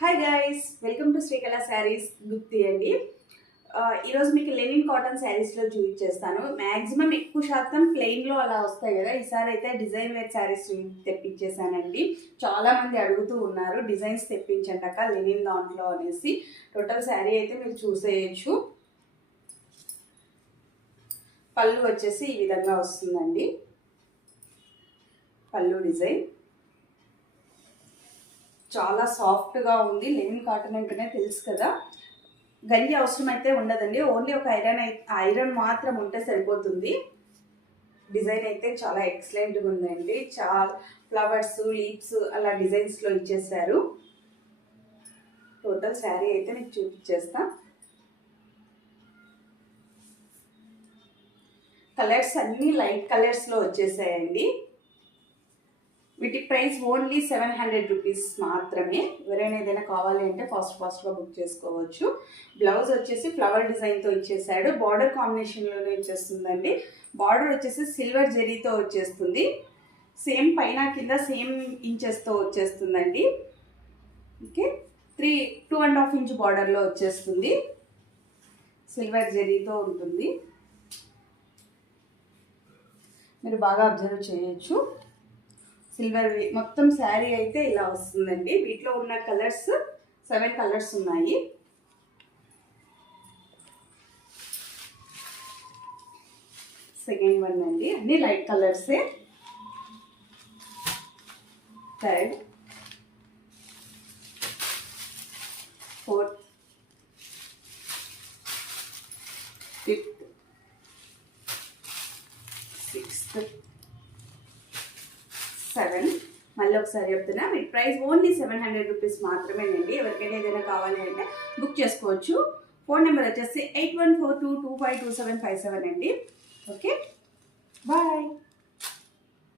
Hi guys, welcome to Srikala sarees గుప్తి అండి. ఈరోజు మీకు లెనిన్ కాటన్ శారీస్లో చూపించేస్తాను. మ్యాక్సిమం ఎక్కువ శాతం ప్లెయిన్లో అలా వస్తాయి కదా, ఈసారి అయితే డిజైన్ వేర్ శారీస్ తెప్పించేసానండి. చాలామంది అడుగుతూ ఉన్నారు డిజైన్స్ తెప్పించంటాక లెనిన్ దాంట్లో అనేసి. టోటల్ శారీ అయితే మీరు చూసేయచ్చు. పళ్ళు వచ్చేసి ఈ విధంగా వస్తుందండి. పళ్ళు డిజైన్ చాలా సాఫ్ట్గా ఉంది. లెనిన్ కాటన్ అంటేనే తెలుసు కదా, గంజి అవసరం అయితే ఉండదండి. ఓన్లీ ఒక ఐరన్ మాత్రం ఉంటే సరిపోతుంది. డిజైన్ అయితే చాలా ఎక్సలెంట్గా ఉందండి. చాలా ఫ్లవర్స్, లీవ్స్ అలా డిజైన్స్లో ఇచ్చేసారు. టోటల్ శారీ అయితే మీకు చూపించేస్తా. కలర్స్ అన్నీ లైట్ కలర్స్లో వచ్చేసాయండి. వీటి ప్రైస్ ఓన్లీ 700 రూపీస్ మాత్రమే. ఎవరైనా ఏదైనా కావాలి అంటే ఫాస్ట్గా బుక్ చేసుకోవచ్చు. బ్లౌజ్ వచ్చేసి ఫ్లవర్ డిజైన్తో ఇచ్చేసాడు. బార్డర్ కాంబినేషన్లోనే ఇచ్చేస్తుందండి. బార్డర్ వచ్చేసి సిల్వర్ జెరీతో వచ్చేస్తుంది. సేమ్ పైన కింద సేమ్ ఇంచెస్తో వచ్చేస్తుందండి. ఓకే, 2.5 ఇంచ్ బార్డర్లో వచ్చేస్తుంది. సిల్వర్ జెరీతో ఉంటుంది. మీరు బాగా అబ్జర్వ్ చేయొచ్చు. సిల్వర్ మొత్తం శారీ అయితే ఇలా వస్తుందండి. వీటిలో ఉన్న కలర్స్ 7 కలర్స్ ఉన్నాయి. సెకండ్ వన్ అండి, అన్ని లైట్ కలర్సే. Third, fourth, fifth, sixth, 7. మళ్ళీ ఒకసారి చెప్తున్నా, వీటి ప్రైస్ ఓన్లీ 700 రూపీస్ మాత్రమేనండి. ఎవరికైనా ఏదైనా కావాలి అంటే బుక్ చేసుకోవచ్చు. ఫోన్ నెంబర్ వచ్చేసి 8142252757 అండి.